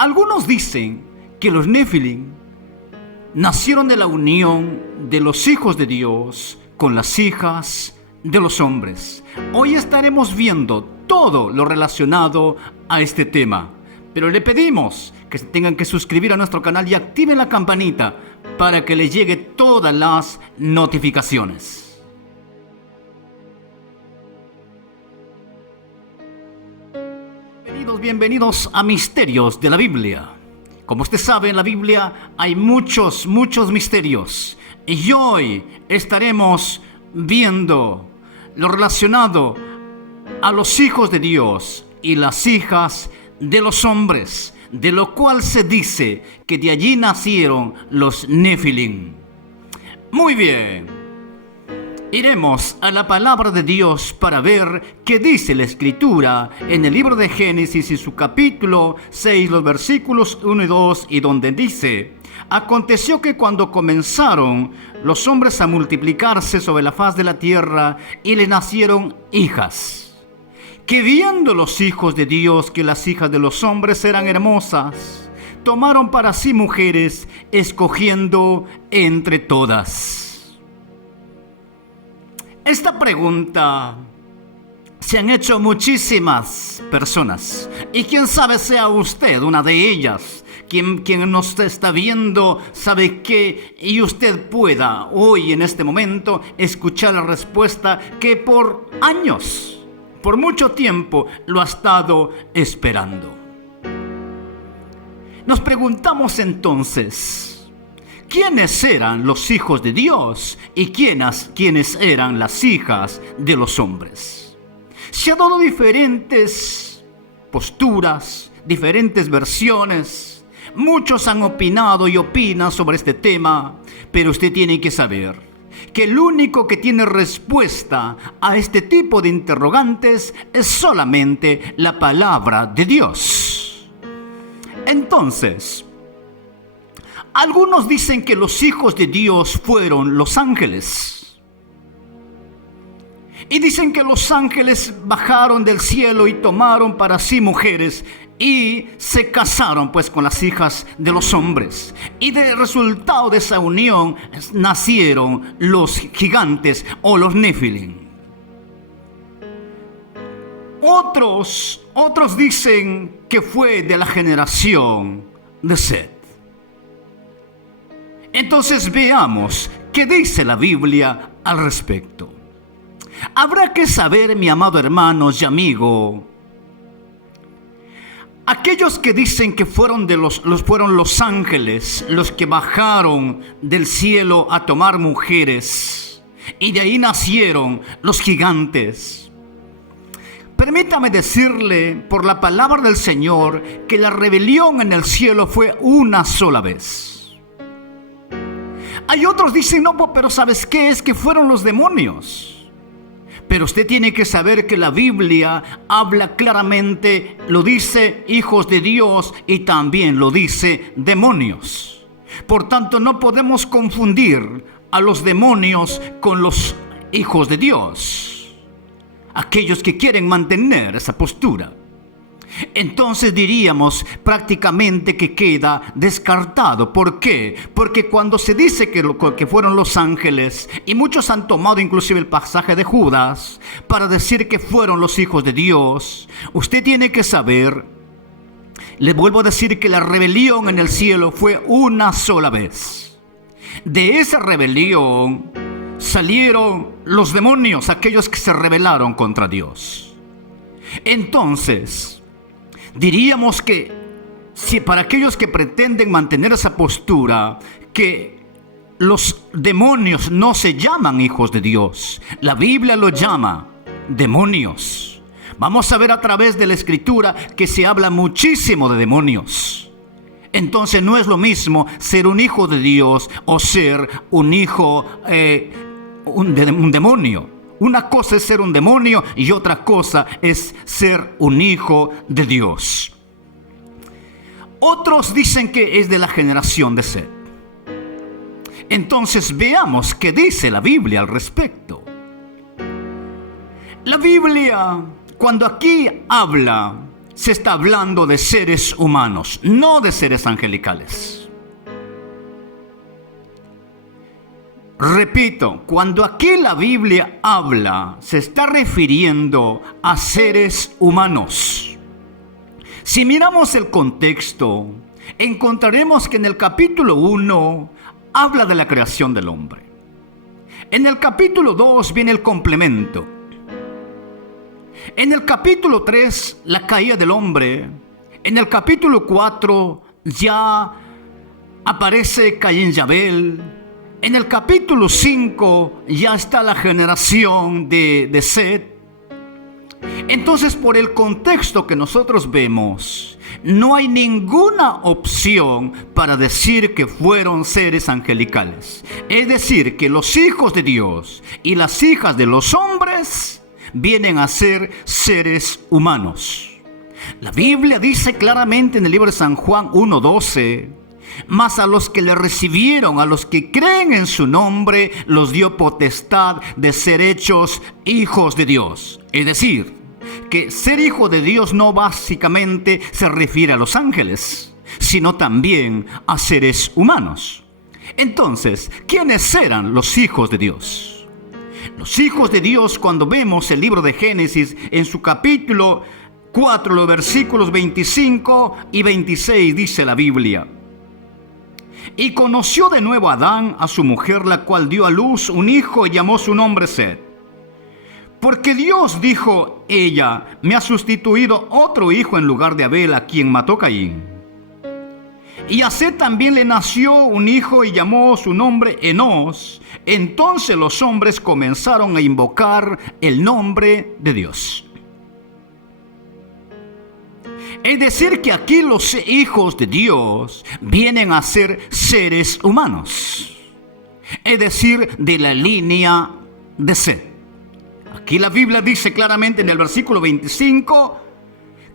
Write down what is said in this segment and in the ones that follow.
Algunos dicen que los Nefilim nacieron de la unión de los hijos de Dios con las hijas de los hombres. Hoy estaremos viendo todo lo relacionado a este tema, pero le pedimos que se tengan que suscribir a nuestro canal y activen la campanita para que les llegue todas las notificaciones. Bienvenidos a Misterios de la Biblia. Como usted sabe, en la Biblia hay muchos misterios. Y hoy estaremos viendo lo relacionado a los hijos de Dios y las hijas de los hombres, de lo cual se dice que de allí nacieron los Nefilim. Muy bien. Iremos a la palabra de Dios para ver qué dice la Escritura en el libro de Génesis y su capítulo 6, los versículos 1 y 2, y donde dice: aconteció que cuando comenzaron los hombres a multiplicarse sobre la faz de la tierra y le nacieron hijas, que viendo los hijos de Dios que las hijas de los hombres eran hermosas, tomaron para sí mujeres, escogiendo entre todas. Esta pregunta se han hecho muchísimas personas, y quién sabe sea usted una de ellas. Quien nos está viendo sabe que y usted pueda hoy en este momento escuchar la respuesta que por años, por mucho tiempo lo ha estado esperando. Nos preguntamos entonces, ¿quiénes eran los hijos de Dios y quiénes eran las hijas de los hombres? Se han dado diferentes posturas, diferentes versiones. Muchos han opinado y opinan sobre este tema, pero usted tiene que saber que el único que tiene respuesta a este tipo de interrogantes es solamente la palabra de Dios. Entonces, algunos dicen que los hijos de Dios fueron los ángeles. Y dicen que los ángeles bajaron del cielo y tomaron para sí mujeres y se casaron pues con las hijas de los hombres. Y de resultado de esa unión nacieron los gigantes o los Nefilim. Otros dicen que fue de la generación de Set. Entonces veamos qué dice la Biblia al respecto. Habrá que saber, mi amado hermano y amigo, aquellos que dicen que fueron los ángeles los que bajaron del cielo a tomar mujeres y de ahí nacieron los gigantes. Permítame decirle por la palabra del Señor que la rebelión en el cielo fue una sola vez. Hay otros dicen, no, pero ¿sabes qué? Es que fueron los demonios. Pero usted tiene que saber que la Biblia habla claramente, lo dice hijos de Dios y también lo dice demonios. Por tanto, no podemos confundir a los demonios con los hijos de Dios, aquellos que quieren mantener esa postura. Entonces diríamos prácticamente que queda descartado. ¿Por qué? Porque cuando se dice que fueron los ángeles, y muchos han tomado inclusive el pasaje de Judas para decir que fueron los hijos de Dios, usted tiene que saber, le vuelvo a decir que la rebelión en el cielo fue una sola vez. De esa rebelión salieron los demonios, aquellos que se rebelaron contra Dios. Entonces, diríamos que si para aquellos que pretenden mantener esa postura, que los demonios no se llaman hijos de Dios, la Biblia lo llama demonios. Vamos a ver a través de la Escritura que se habla muchísimo de demonios. Entonces no es lo mismo ser un hijo de Dios o ser un hijo, un demonio. Una cosa es ser un demonio y otra cosa es ser un hijo de Dios. Otros dicen que es de la generación de Set. Entonces veamos qué dice la Biblia al respecto. La Biblia, cuando aquí habla se está hablando de seres humanos, no de seres angelicales. Repito, cuando aquí la Biblia habla, se está refiriendo a seres humanos. Si miramos el contexto, encontraremos que en el capítulo 1 habla de la creación del hombre. En el capítulo 2 viene el complemento. En el capítulo 3, la caída del hombre. En el capítulo 4 ya aparece Caín y Abel. En el capítulo 5 ya está la generación de Set. Entonces, por el contexto que nosotros vemos, no hay ninguna opción para decir que fueron seres angelicales. Es decir, que los hijos de Dios y las hijas de los hombres vienen a ser seres humanos. La Biblia dice claramente en el libro de San Juan 1:12, mas a los que le recibieron, a los que creen en su nombre, los dio potestad de ser hechos hijos de Dios. Es decir, que ser hijo de Dios no básicamente se refiere a los ángeles, sino también a seres humanos. Entonces, ¿quiénes eran los hijos de Dios? Los hijos de Dios, cuando vemos el libro de Génesis en su capítulo 4, los versículos 25 y 26, dice la Biblia: y conoció de nuevo Adán a su mujer, la cual dio a luz un hijo y llamó su nombre Set. Porque Dios, dijo ella, me ha sustituido otro hijo en lugar de Abel, a quien mató Caín. Y a Set también le nació un hijo y llamó su nombre Enós. Entonces los hombres comenzaron a invocar el nombre de Dios. Es decir, que aquí los hijos de Dios vienen a ser seres humanos. Es decir, de la línea de Set. Aquí la Biblia dice claramente en el versículo 25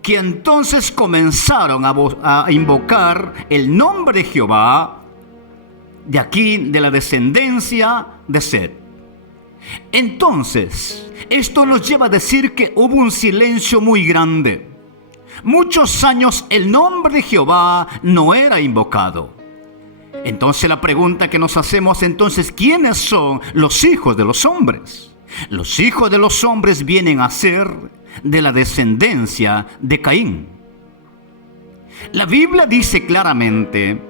que entonces comenzaron a invocar el nombre de Jehová, de aquí, de la descendencia de Set. Entonces, esto nos lleva a decir que hubo un silencio muy grande. Muchos años el nombre de Jehová no era invocado. Entonces la pregunta que nos hacemos entonces, ¿quiénes son los hijos de los hombres? Los hijos de los hombres vienen a ser de la descendencia de Caín. La Biblia dice claramente,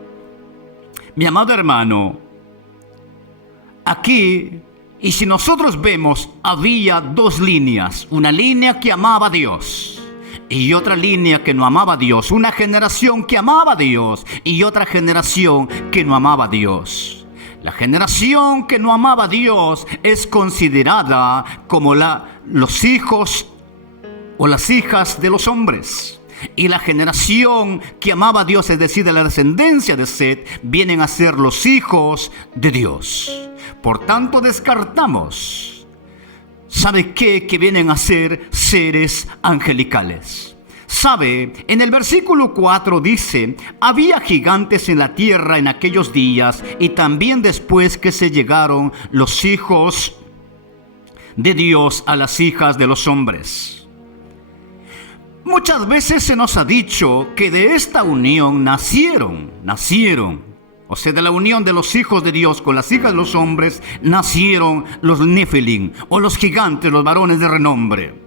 mi amado hermano, aquí, y si nosotros vemos, había dos líneas. Una línea que amaba a Dios y otra línea que no amaba a Dios. Una generación que amaba a Dios y otra generación que no amaba a Dios. La generación que no amaba a Dios es considerada como los hijos o las hijas de los hombres. Y la generación que amaba a Dios, es decir, de la descendencia de Set, vienen a ser los hijos de Dios. Por tanto, descartamos, ¿sabe qué? Que vienen a ser seres angelicales. ¿Sabe? En el versículo 4 dice, había gigantes en la tierra en aquellos días y también después que se llegaron los hijos de Dios a las hijas de los hombres. Muchas veces se nos ha dicho que de esta unión nacieron, o sea, de la unión de los hijos de Dios con las hijas de los hombres, nacieron los Nefilim, o los gigantes, los varones de renombre.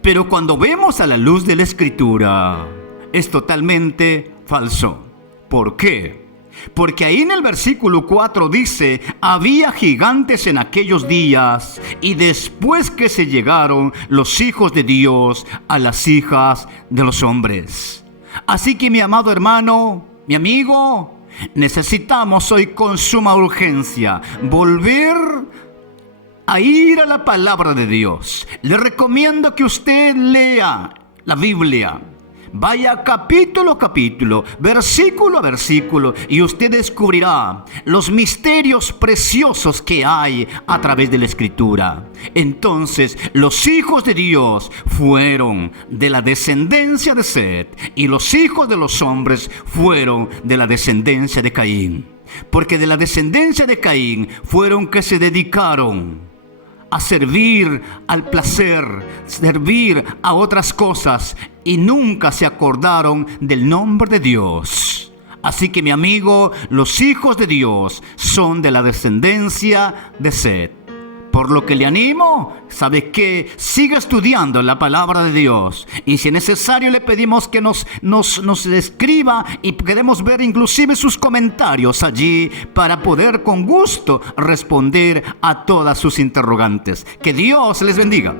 Pero cuando vemos a la luz de la Escritura, es totalmente falso. ¿Por qué? Porque ahí en el versículo 4 dice, había gigantes en aquellos días, y después que se llegaron los hijos de Dios a las hijas de los hombres. Así que mi amado hermano, mi amigo, necesitamos hoy con suma urgencia volver a ir a la palabra de Dios. Le recomiendo que usted lea la Biblia. Vaya capítulo a capítulo, versículo a versículo, y usted descubrirá los misterios preciosos que hay a través de la Escritura. Entonces, los hijos de Dios fueron de la descendencia de Set, y los hijos de los hombres fueron de la descendencia de Caín. Porque de la descendencia de Caín fueron que se dedicaron a servir al placer, servir a otras cosas, y nunca se acordaron del nombre de Dios. Así que, mi amigo, los hijos de Dios son de la descendencia de Set. Por lo que le animo, ¿sabe qué? Siga estudiando la palabra de Dios. Y si es necesario, le pedimos que nos escriba y queremos ver inclusive sus comentarios allí para poder con gusto responder a todas sus interrogantes. Que Dios les bendiga.